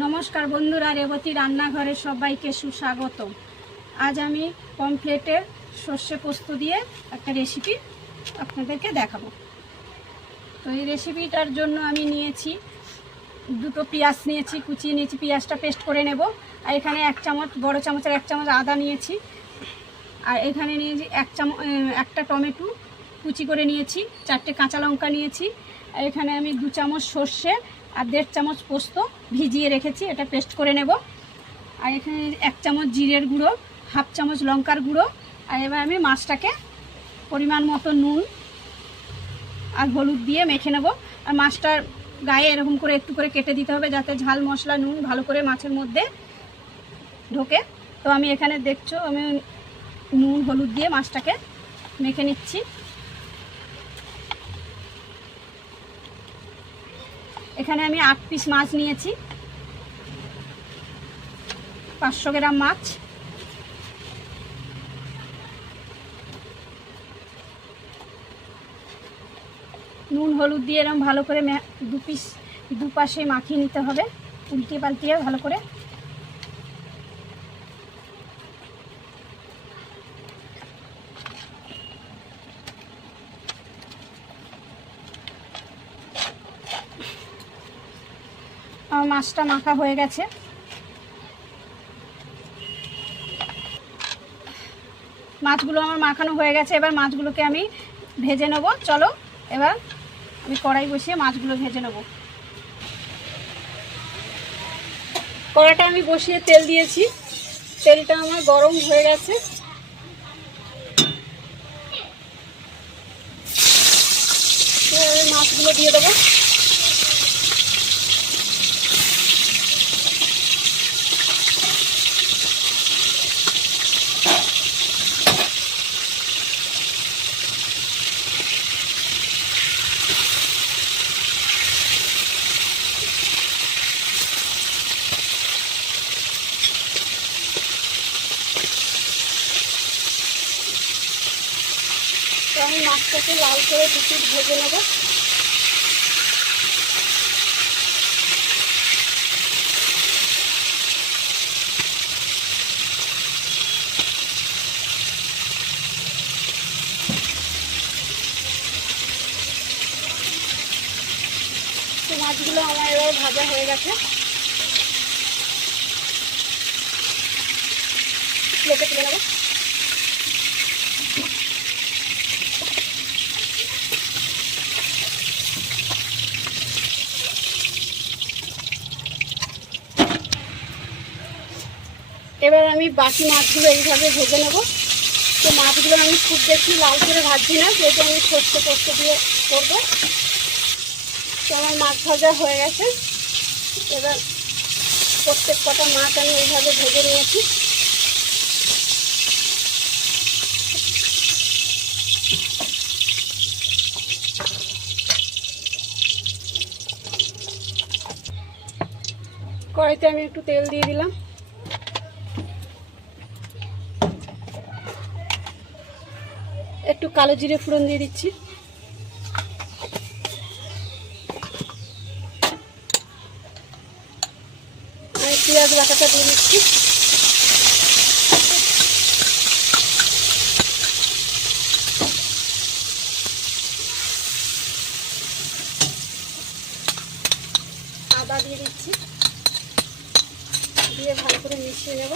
নমস্কার বন্ধুরা, রেবতী রান্নাঘরে সবাইকে সুস্বাগত। আজ আমি পমফ্রেটের সর্ষে পোস্ত দিয়ে একটা রেসিপি আপনাদেরকে দেখাবো। তো এই রেসিপিটার জন্য আমি নিয়েছি দুটো পেঁয়াজ নিয়েছি, কুচিয়ে নিয়েছি, পেঁয়াজটা পেস্ট করে নেব। আর এখানে এক চামচ, বড় চামচের এক চামচ আদা নিয়েছি। আর এখানে নিয়েছি একটা টমেটো কুচি করে নিয়েছি, 4টে কাঁচা লঙ্কা নিয়েছি। আর এখানে আমি 2 চামচ সর্ষে আর 1.5 চামচ পোস্ত ভিজিয়ে রেখেছি, এটা পেস্ট করে নেব। আর এখানে 1 চামচ জিরের গুঁড়ো, 1/2 চামচ লঙ্কার গুঁড়ো। আর এবার আমি মাছটাকে পরিমাণ মতো নুন আর হলুদ দিয়ে মেখে নেব। আর মাছটার গায়ে এরকম করে একটু করে কেটে দিতে হবে, যাতে ঝাল মশলা নুন ভালো করে মাছের মধ্যে ঢোকে। তো আমি এখানে দেখছো আমি নুন হলুদ দিয়ে মাছটাকে মেখে নিচ্ছি। এখানে আমি 8 পিস মাছ নিয়েছি, 500 গ্রাম মাছ। নুন হলুদ দিয়ে এরকম ভালো করে দুপাশে মাখিয়ে নিতে হবে, উল্টিয়ে পাল্টিয়ে ভালো করে। আমার মাছটা মাখা হয়ে গেছে। মাছগুলো আমার মাখানো হয়ে গেছে। এবার মাছগুলোকে আমি ভেজে নেব। চলো এবার আমি কড়াই বসিয়ে মাছগুলো ভেজে নেব। কড়াইটা আমি বসিয়ে তেল দিয়েছি, তেলটা আমার গরম হয়ে গেছে। এবার মাছগুলো দিয়ে দেবো। তো আমি মাছটাকে লাল করে দুটো ভেজে নেব। তো মাছগুলো আমার এবার ভাজা হয়ে গেছে। প্লেটে তুলে নেব। এবার আমি বাকি মাছগুলো এইভাবে ভেজে নেব। তো মাছগুলো আমি খুব বেশি লাল করে ভাজছি না, যেহেতু আমি সর্ষে পোস্ত দিয়ে করবো। তো আমার মাছ ভাজা হয়ে গেছে। এবার প্রত্যেক কটা মাছ আমি এইভাবে ভেজে নিয়েছি। কড়াইতে আমি একটু তেল দিয়ে দিলাম। একটু কালো জিরে ফোড়ন দিয়ে দিচ্ছি। আমি পেঁয়াজ বাটাটা দিয়ে দিচ্ছি। আদা দিয়ে দিচ্ছি, দিয়ে ভালো করে মিশিয়ে নেব।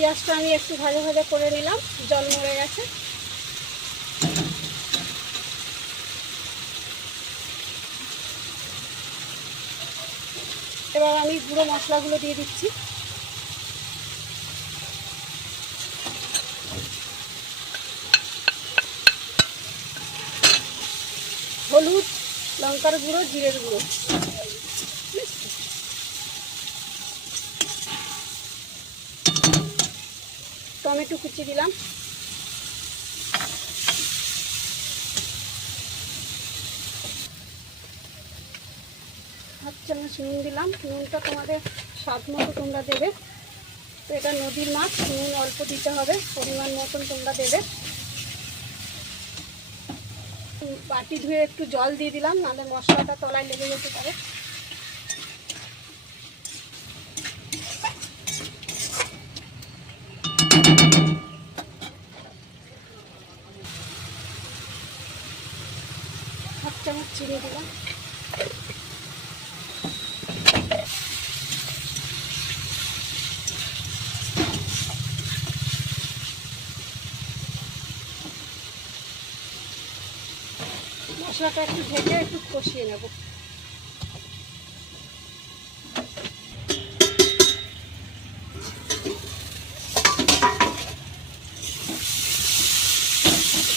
পেঁয়াজটা আমি একটু ভাজা ভাজা করে নিলাম, জল মরে গেছে। এবার আমি গুঁড়ো মশলাগুলো দিয়ে দিচ্ছি। হলুদ, লঙ্কার গুঁড়ো, জিরের গুঁড়ো, টমেটো কুচি দিলাম। 1/2 চামচ নুন দিলাম। নুনটা তোমাদের স্বাদ মতো তোমরা দেবে। তো এটা নদীর মাছ, নুন অল্প দিতে হবে, পরিমাণ মতন তোমরা দেবে। বাটি ধুয়ে একটু জল দিয়ে দিলাম, নাহলে মশলাটা তলায় লেগে যেতে পারে। হাফ চামচ চিনি দিলাম। মশলাটা একটু ঢেকে একটু কষিয়ে নেব।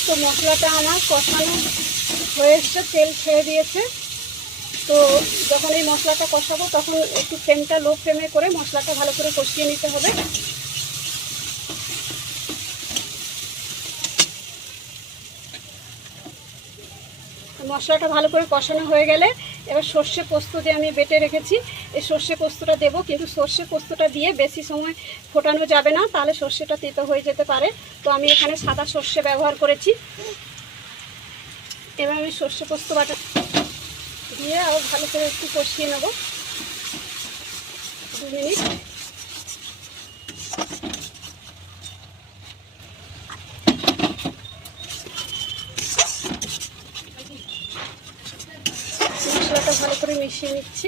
তো মশলাটা আমার কষানো হয়ে এসছে, তেল ছেড়ে দিয়েছে। তো যখন এই মশলাটা কষাবো তখন একটু ফ্লেমটা লো ফ্লেমে করে মশলাটা ভালো করে কষিয়ে নিতে হবে। মশলাটা ভালো করে কষানো হয়ে গেলে এবার সর্ষে পোস্ত যে আমি বেটে রেখেছি, এই সর্ষে পোস্তটা দেবো। কিন্তু সর্ষে পোস্তটা দিয়ে বেশি সময় ফোটানো যাবে না, তাহলে সর্ষেটা তেতো হয়ে যেতে পারে। তো আমি এখানে সাদা সর্ষে ব্যবহার করেছি। এবার আমি সর্ষে পোস্ত বাটা দিয়ে আবার ভালো করে একটু কষিয়ে নেব 2 মিনিট। মশলাটা ভালো করে মিশিয়ে নিচ্ছি।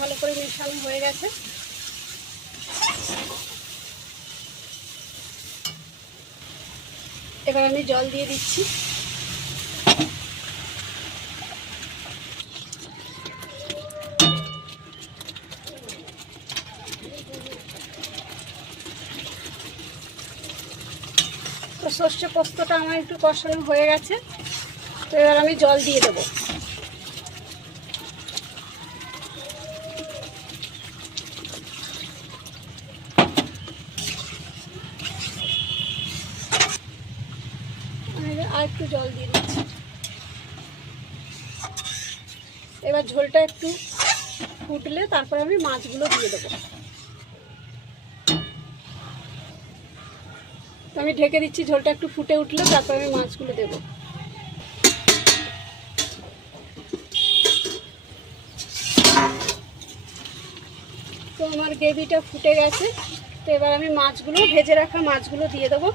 ভালো করে মেশানো হয়ে গেছে। এবার আমি জল দিয়ে দিচ্ছি। তো সর্ষে পোস্তটা আমার একটু কষানো হয়ে গেছে। তো এবার আমি জল দিয়ে দেবো। আর একটু জল দিয়ে দিচ্ছি। এবার ঝোলটা একটু ফুটলে তারপরে আমি মাছগুলো দিয়ে দেবো। তো আমি ঢেকে দিচ্ছি, ঝোলটা একটু ফুটে উঠলে তারপরে আমি মাছগুলো দেবো। তো আমার গ্রেভিটা ফুটে গেছে। তো এবার আমি মাছগুলো, ভেজে রাখা মাছগুলো দিয়ে দেবো।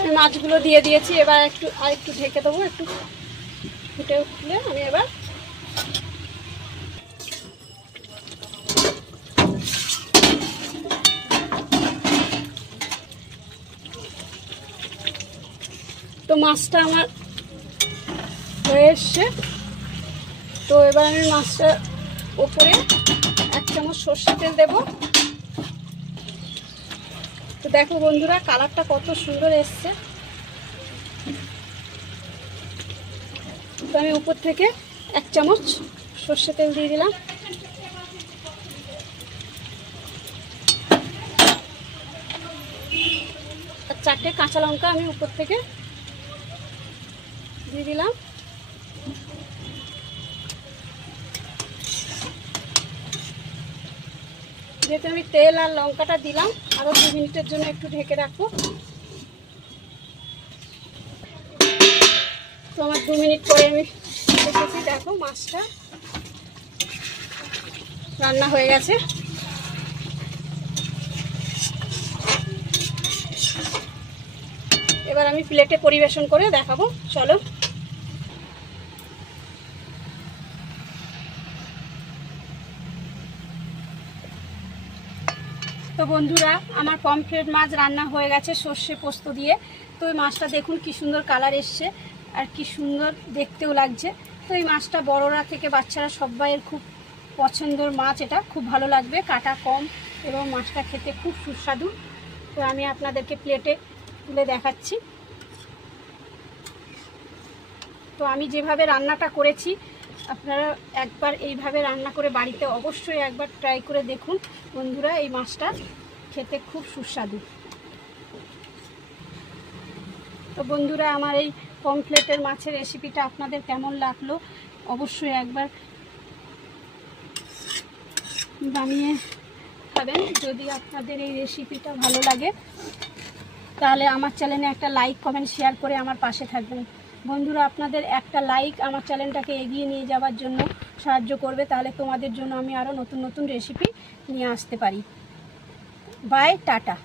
আমি মাছগুলো দিয়ে দিয়েছি। এবার একটু ঢেকে দেবো। একটু ফুটে উঠলে আমি এবার তো মাছটা আমার হয়ে এসছে। তো এবার আমি মাছটার ওপরে 1 চামচ সর্ষের তেল দেবো। তো দেখো বন্ধুরা, কালারটা কত সুন্দর এসছে। তো আমি উপর থেকে 1 চামচ সর্ষের তেল দিয়ে দিলাম। আর 4টে কাঁচা লঙ্কা আমি উপর থেকে দিয়ে দিলাম। যেহেতু আমি তেল আর লঙ্কাটা দিলাম, আরও 2 মিনিটের জন্য একটু ঢেকে রাখবো। তো আমার 2 মিনিট পরে আমি দেখেছি, দেখো মাছটা রান্না হয়ে গেছে। এবার এবার আমি প্লেটে পরিবেশন করে দেখাবো, চলো। তো বন্ধুরা, আমার পমফ্রেট মাছ রান্না হয়ে গেছে সর্ষে পোস্ত দিয়ে। তো এই মাছটা দেখুন কি সুন্দর কালার এসছে আর কি সুন্দর দেখতেও লাগছে। তো এই মাছটা বড়রা থেকে বাচ্চারা সবাইয়ের খুব পছন্দের মাছ, এটা খুব ভালো লাগবে, কাটা কম এবং মাছটা খেতে খুব সুস্বাদু। তো আমি আপনাদেরকে প্লেটে তুলে দেখাচ্ছি। তো আমি যেভাবে রান্নাটা করেছি আপনারা একবার এইভাবে রান্না করে বাড়িতে অবশ্যই একবার ট্রাই করে দেখুন বন্ধুরা, এই মাছটা খেতে খুব সুস্বাদু। তো বন্ধুরা, আমার এই পমফ্রেটের মাছের রেসিপিটা আপনাদের কেমন লাগলো অবশ্যই একবার বানিয়ে খাবেন। যদি আপনাদের এই রেসিপিটা ভালো লাগে তাহলে আমার চ্যানেলে একটা লাইক কমেন্ট শেয়ার করে আমার পাশে থাকবেন বন্ধুরা। আপনাদের একটা লাইক আমার চ্যানেলটাকে এগিয়ে নিয়ে যাওয়ার জন্য সাহায্য করবে, তাহলে তোমাদের জন্য আমি আরও নতুন নতুন রেসিপি নিয়ে আসতে পারি। Bye, tata.